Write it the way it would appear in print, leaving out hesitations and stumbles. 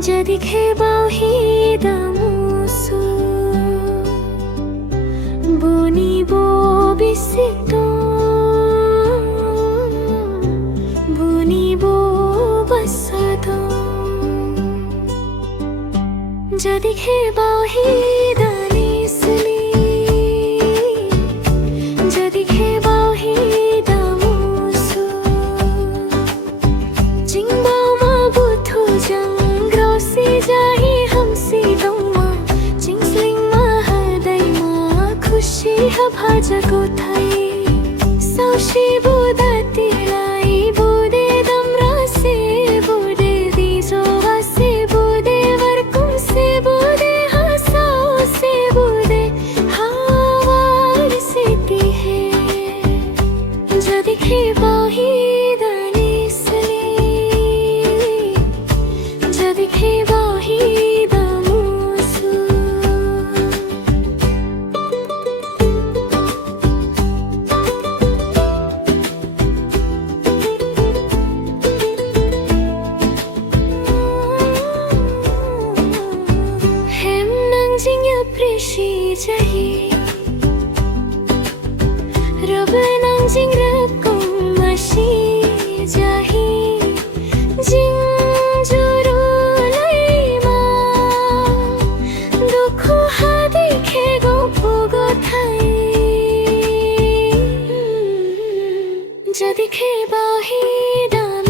Jadi kebahi damusu Buni bo bisito Buni bo basado Jadi kebahi danisli Jadi kebahi damusu Jingbao ma buthu jang जाही हमसी दम्मा चिंगस्लिंग मा हरदै मा खुशी ह भाजको Thai सौशी बुदा तिलाई बुदे दमरा से बुदे दीजो वासे बुदे वरकुम से बुदे हसाओ से बुदे हावार सीती है जदी खेबाही दानिसली जदी खेबा Presi jahi Rab nang jing rab kong mashi jahi Jing juru lai ma Dukhu ha dekhe go pogo thai Jadi kebahi dam